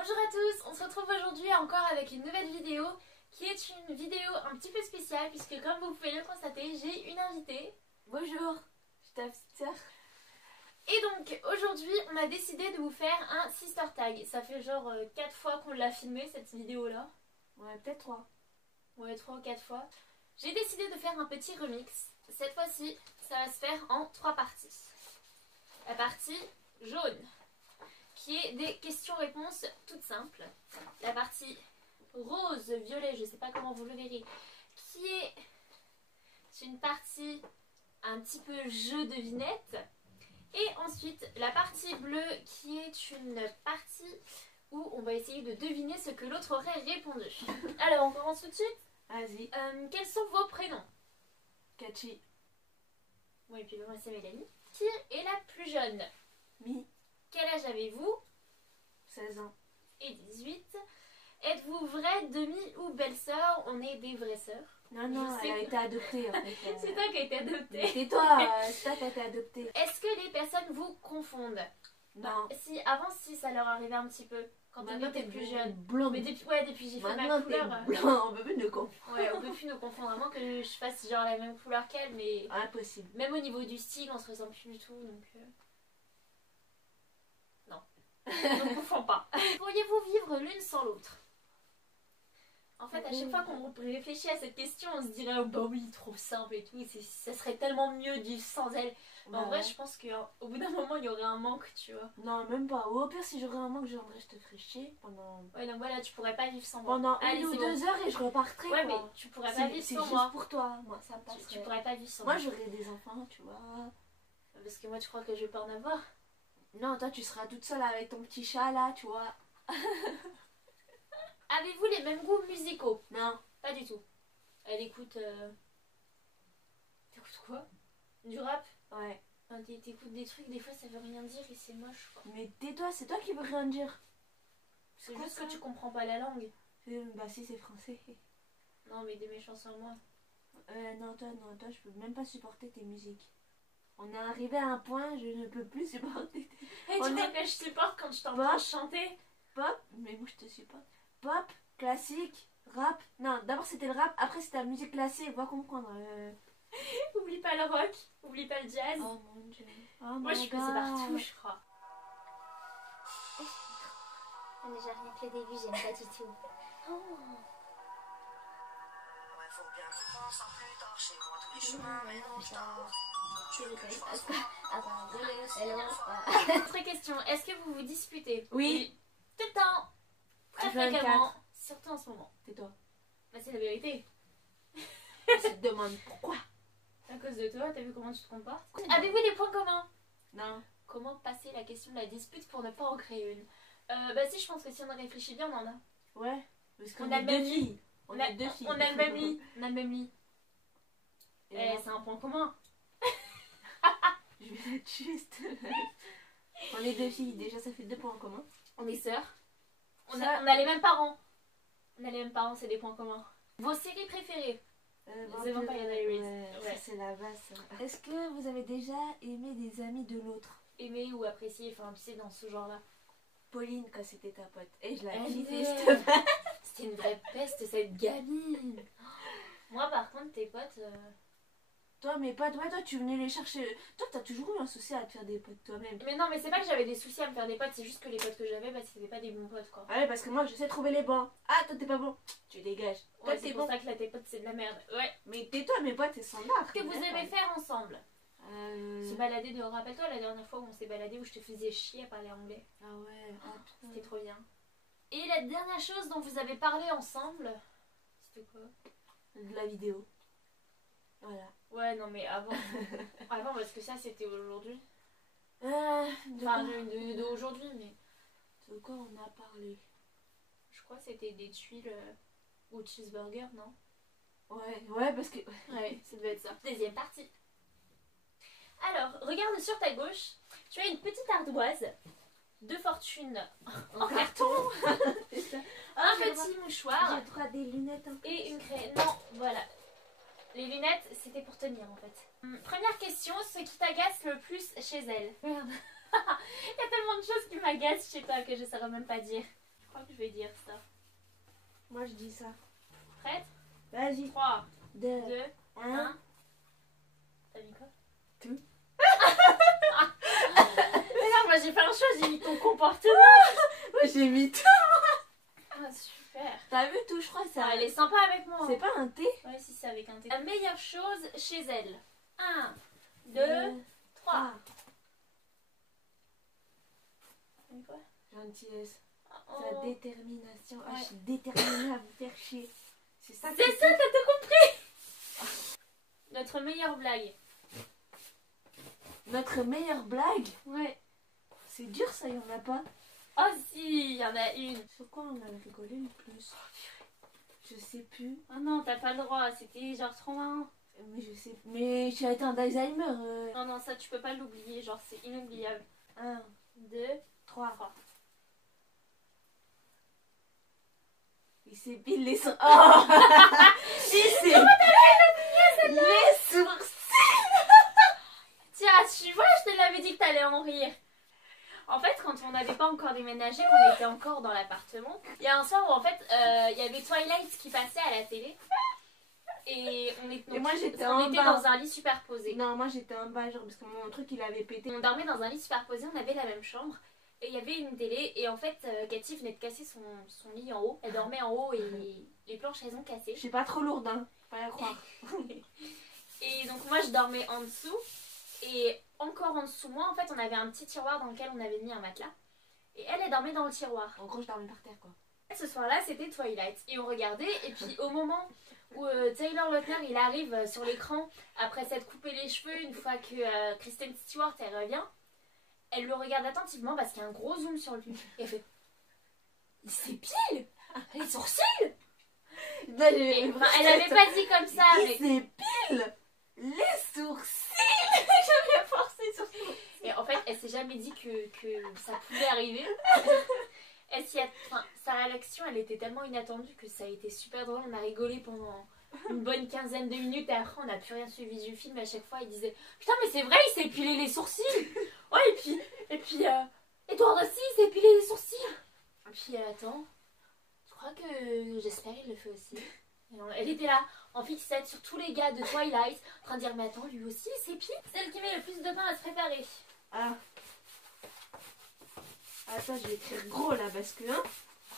Bonjour à tous, on se retrouve aujourd'hui encore avec une nouvelle vidéo qui est une vidéo un petit peu spéciale puisque comme vous pouvez le constater, j'ai une invitée. Bonjour, je suis ta petite sœur. Et donc aujourd'hui on a décidé de vous faire un sister tag. Ça fait genre 4 fois qu'on l'a filmé cette vidéo là. Ouais, peut-être 3. Ouais, 3 ou 4 fois. J'ai décidé de faire un petit remix. Cette fois-ci ça va se faire en 3 parties. La partie jaune, qui est des questions-réponses toutes simples. La partie rose, violet, je ne sais pas comment vous le verrez, qui est une partie un petit peu jeu devinette. Et ensuite la partie bleue, qui est une partie où on va essayer de deviner ce que l'autre aurait répondu. Alors on commence tout de suite. Vas-y. Quels sont vos prénoms? Catchy. Oui, et puis moi c'est Mélanie. Qui est la plus jeune? Mi. Quel âge avez-vous? 16 ans. Et 18. Êtes-vous vraie demi ou belle-sœur? On est des vraies sœurs. Non, elle a été adoptée en fait. C'est toi qui as été adoptée. C'est toi, c'est toi qui as été adoptée. Est-ce que les personnes vous confondent? Non. Si, avant, si, ça leur arrivait un petit peu. Quand on était plus jeune. Blonde. Mais depuis, ouais, depuis j'ai fait ma Maintenant couleur. t'es blanc, on peut plus nous confondre. Ouais, on peut plus nous confondre. À moins que je fasse genre la même couleur qu'elle, mais Impossible. même au niveau du style, on se ressemble plus du tout. Donc. Non. On ne confond pas. Pourriez-vous vivre l'une sans l'autre? En fait, à chaque fois qu'on réfléchit à cette question, on se dirait oh bah oui, trop simple et tout, ça serait tellement mieux de vivre sans elle. Mais en vrai, je pense qu'au bout d'un moment, il y aurait un manque, tu vois. Non, même pas. Ou au pire, si j'aurais un manque, je te ferais chier pendant. Ouais, donc voilà, tu pourrais pas vivre sans moi. Pendant Allez, 1 ou c'est 2 bon. heures et je repartrais. Ouais, quoi. mais tu pourrais pas vivre C'est sans juste moi. pour toi. Moi, ça me passerait. Tu pourrais pas vivre sans Moi, moi. j'aurais des enfants, tu vois. Parce que moi, tu crois que je vais pas en avoir? Non, toi, tu seras toute seule avec ton petit chat là, tu vois. Avez-vous les mêmes goûts musicaux? Non. Pas du tout. Elle écoute. T'écoutes quoi? Du rap? Ouais. Enfin, t'écoutes des trucs, des fois ça veut rien dire et c'est moche quoi. Mais tais-toi, c'est toi qui veux rien dire. C'est quoi, juste ça que tu comprends pas la langue. Bah si, c'est français. Non, mais des méchants sur moi. Non, toi, je peux même pas supporter tes musiques. On est arrivé à un point, je ne peux plus supporter tes... Et tu crois que je supporte quand je t'entends chanter? Pop, mais moi je te supporte. Pop, classique, rap. Non, d'abord c'était le rap, après c'était la musique classique, va comprendre. Oublie pas le rock, oublie pas le jazz. Oh mon dieu. Oh moi je suis passée God. partout, je crois. On est déjà rien que le début, j'aime pas du tout. Oh. Autre question, est-ce que vous vous disputez? Oui. Tout le temps. Très fréquemment. Surtout en ce moment. Tais-toi. Bah c'est la vérité. Je te demande pourquoi. À cause de toi, t'as vu comment tu te comportes? Avez-vous des points communs? Non. Comment passer la question de la dispute pour ne pas en créer une? Bah si, je pense que si on réfléchit bien, on en a. Ouais. Parce qu'on On a est le même deux lit. filles. On est deux filles. On a le même lit. On a le même lit. Et c'est un point commun. je vais être juste. On est deux filles, déjà ça fait 2 points en commun. On est sœurs. On a les mêmes parents. On a les mêmes parents, c'est des points communs. Vos séries préférées? The Vampire Diaries. Ouais. Ça c'est la base. Ça. Est-ce que vous avez déjà aimé des amis de l'autre? Aimer ou apprécier, enfin tu sais, dans ce genre-là. Pauline, quand c'était ta pote. Et je la Elle kiffais, est- cette meuf. C'était une vraie peste, cette gamine. Moi par contre, tes potes... Toi, mes potes, ouais, toi, tu venais les chercher. Toi, t'as toujours eu un souci à te faire des potes toi-même. Mais non, mais c'est pas que j'avais des soucis à me faire des potes, c'est juste que les potes que j'avais, bah c'était pas des bons potes quoi. Ouais, parce que moi, je sais trouver les bons. Ah, toi, t'es pas bon. Tu dégages. Toi, Ouais, t'es c'est pour bon. ça que là tes potes c'est de la merde. Ouais. Mais tais-toi, mes potes, ils sont là. Ce que vous aimez faire ensemble? Se Se balader dehors. Rappelle-toi la dernière fois où on s'est baladé où je te faisais chier à parler anglais. Ah ouais, ah, putain. C'était trop bien. Et la dernière chose dont vous avez parlé ensemble, c'était quoi? De la vidéo. Voilà. Ouais, non mais avant. Avant parce que ça c'était aujourd'hui. De Enfin, quoi, de aujourd'hui, mais de quoi on a parlé? je crois que c'était des tuiles ou cheeseburger, non? Ouais, parce que... Ouais, ça devait être ça. Deuxième partie. Alors, regarde sur ta gauche, tu as une petite ardoise de fortune en carton, C'est ça. un petit mouchoir J'ai droit à des lunettes un peu. et une craie. Non, voilà. Les lunettes, c'était pour tenir en fait. Première question, ce qui t'agace le plus chez elle? Merde. Il y a tellement de choses qui m'agacent chez toi que je saurais même pas dire. crois que je vais dire ça. Moi je dis ça. Prête? Vas-y. 3, 2, 2, 1. 1. T'as mis quoi? Tout. Mais non, moi j'ai fait un choix, j'ai mis ton comportement. Moi j'ai mis tout. Ah, super. T'as vu tout, je crois que ça. Ah, elle est sympa avec moi. C'est pas un thé? Ouais, si c'est avec un thé. La meilleure chose chez elle. 1, 2, 3. Ah, T'as mis quoi? gentillesse. Oh. Sa détermination. Ah, Ouais. je suis déterminée à vous faire chier. C'est ça que C'est ça, t'as tout compris. Notre meilleure blague. Notre meilleure blague. Ouais. C'est dur ça, y en a pas. Oh si, il y en a une. Sur quoi on a rigolé le plus? Je sais plus. Oh non, t'as pas le droit, c'était genre trop marrant. Mais je sais. Mais j'ai atteint d'Alzheimer. Non, non, ça tu peux pas l'oublier, genre c'est inoubliable. 1, 2, 3. 3. Il s'épile les sourcils. Oh il s'épile les sourcils. Tiens, tu vois, je te l'avais dit que t'allais en rire. En fait, quand on n'avait pas encore déménagé, qu'on était encore dans l'appartement, il y a un soir où en fait, il y avait Twilight qui passait à la télé. Et on était, Et moi, j'étais on en était bas. dans un lit superposé. Non, moi j'étais en bas, genre parce que mon truc il avait pété. On dormait dans un lit superposé, on avait la même chambre. Et il y avait une télé. Et en fait, Cathy venait de casser son lit en haut. Elle dormait en haut et les planches, elles ont cassé. Je suis pas trop lourde, hein. Faut pas y croire. Et donc moi, je dormais en dessous. Et encore en dessous, moi, en fait, on avait un petit tiroir dans lequel on avait mis un matelas. Et elle dormait dans le tiroir. En gros, je dormais par terre quoi. Ce soir-là, c'était Twilight. Et on regardait. Et puis au moment où Taylor Lautner, il arrive sur l'écran, après s'être coupé les cheveux, une fois que Kristen Stewart, elle revient, elle le regarde attentivement parce qu'il y a un gros zoom sur lui. Et elle fait... Il s'épile les sourcils. Là, Et, enfin, elle avait pas dit comme ça, il mais... s'épile les sourcils. J'ai bien forcé sur son. Et en fait, elle s'est jamais dit que ça pouvait arriver. Elle s'y enfin, sa réaction, elle était tellement inattendue que ça a été super drôle. On a rigolé pendant une bonne quinzaine de minutes et après, on n'a plus rien suivi du film. À chaque fois, il disait putain, mais c'est vrai, il s'est épilé les sourcils. Ouais, et puis Edward aussi, il s'est épilé les sourcils. Et puis elle attend. Je crois que j'espère il le fait aussi. Et elle était là, en fixette sur tous les gars de Twilight, en train de dire mais attends, lui aussi il s'épile. Celle qui met le plus de temps à se préparer. Ah. Attends, je vais écrire gros là parce que. Hein.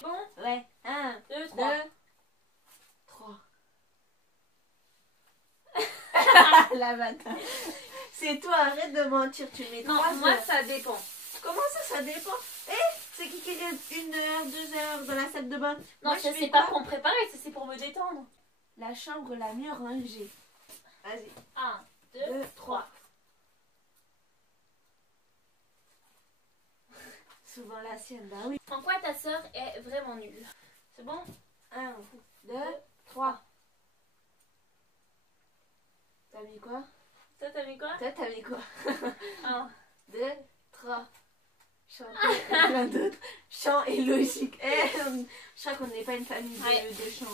Bon, Ouais. 1, 2, 3. 2, 3. La bâtard. C'est toi, arrête de mentir, tu mets Non, 3 moi heures. ça dépend. Comment ça dépend? C'est qui reste 1 heure, 2 heures dans la salle de bain? Non, Moi, ça je fais c'est pas quoi? pour me préparer, ça c'est pour me détendre. La chambre la mieux rangée. Vas-y. 1, 2, 2, 3. 3. Souvent la sienne, bah oui. En quoi ta sœur est vraiment nulle? C'est bon? 1, 2, 3. T'as mis quoi? Toi t'as mis quoi? Toi, t'as mis quoi? 1. 2, 3. Chanter plein d'autres. Chant et logique. Je crois qu'on n'est pas une famille Ouais. de chant.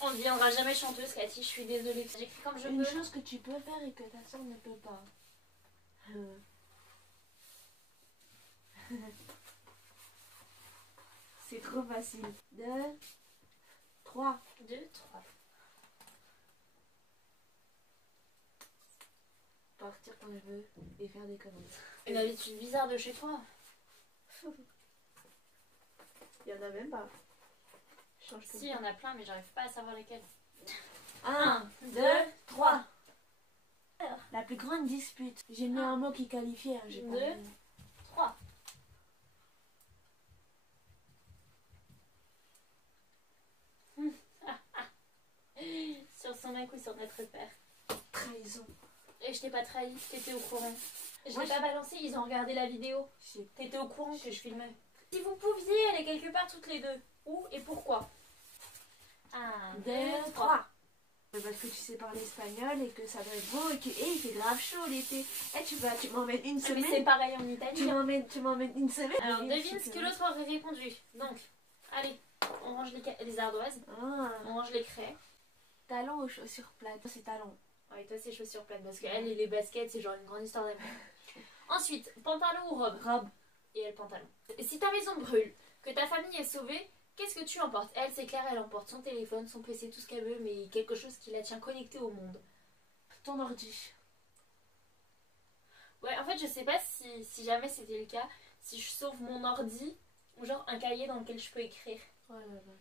On ne deviendra jamais chanteuse, Cathy, je suis désolée. J'écris comme je Une peux. chose que tu peux faire et que ta soeur ne peut pas. C'est trop facile. 2, 3. 2, 3. Partir quand je veux et faire des conneries. Une habitude bizarre de chez toi. Il y en a même pas. Change Si, il y en a plein, mais j'arrive pas à savoir lesquels. 1, 2, 3. La plus grande dispute. J'ai mis un mot qui qualifiait. Hein, j'ai pas 2, 3. Sur son mec ou sur notre père. trahison. Et je t'ai pas trahi, t'étais au courant. Je Moi, l'ai pas balancé, ils ont regardé la vidéo. J'ai T'étais au courant que je filmais. Si vous pouviez aller quelque part toutes les deux, où et pourquoi? 1, 2, 3. Parce que tu sais parler espagnol et que ça doit être beau et que il fait grave chaud l'été. Tu m'emmènes une Mais c'est semaine. pareil en Italie. Tu m'emmènes une semaine. Alors Oui, devine c'est ce que vrai. l'autre aurait répondu. Donc, allez, on range les ardoises, Ah, on range les craies. talons aux chaussures plates. C'est talons. Ouais, toi c'est chaussures plates parce qu'elle et les baskets c'est genre une grande histoire d'amour. Ensuite, pantalon ou robe? Robe. Et elle pantalon. Si ta maison brûle, que ta famille est sauvée, Qu'est-ce que tu emportes? Elle, c'est clair, elle emporte son téléphone, son PC, tout ce qu'elle veut, mais quelque chose qui la tient connectée au monde. Ton ordi. Ouais, en fait, je sais pas si jamais c'était le cas, si je sauve mon ordi, ou genre un cahier dans lequel je peux écrire. Ouais, ouais, ouais.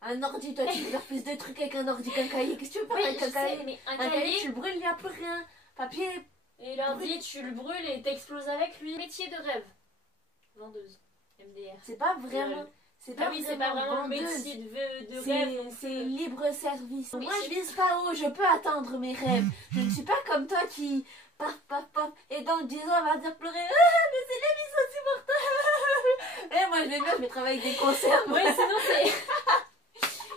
Un ordi, toi, tu peux faire plus de trucs avec un ordi qu'un cahier. Qu'est-ce que tu veux faire Oui, avec je un cahier? sais, mais un Un cahier, cahier, tu le brûles, il n'y a plus rien. Papier. et l'ordi, tu le brûles et t'exploses avec lui. Métier de rêve. Vendeuse. MDR. C'est pas vraiment. C'est Ah oui, c'est pas vraiment le vendeuse. métier de rêve. donc, C'est libre service. Oui, Moi, c'est- je vise pas haut, je peux atteindre mes rêves. Je ne suis pas comme toi qui paf, paf, paf, et dans 10 ans, elle va dire pleurer. Ah, mais c'est la vie, c'est insupportable. Et moi, je vais bien, je vais travailler avec des conserves. Ouais, sinon c'est.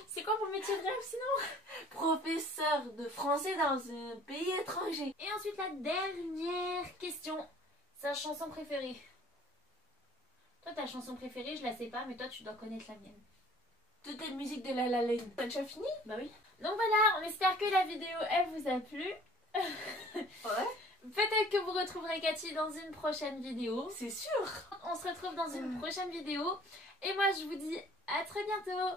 C'est quoi mon métier de rêve sinon? Professeur de français dans un pays étranger. Et ensuite, la dernière question. Sa chanson préférée. Toi, ta chanson préférée, je la sais pas, mais toi, tu dois connaître la mienne. Toutes les musiques de La La Land. T'as déjà fini? Bah oui. Donc voilà, on espère que la vidéo, elle vous a plu. Ouais. Peut-être que vous retrouverez Cathy dans une prochaine vidéo. C'est sûr. On se retrouve dans une prochaine vidéo. Et moi, je vous dis à très bientôt.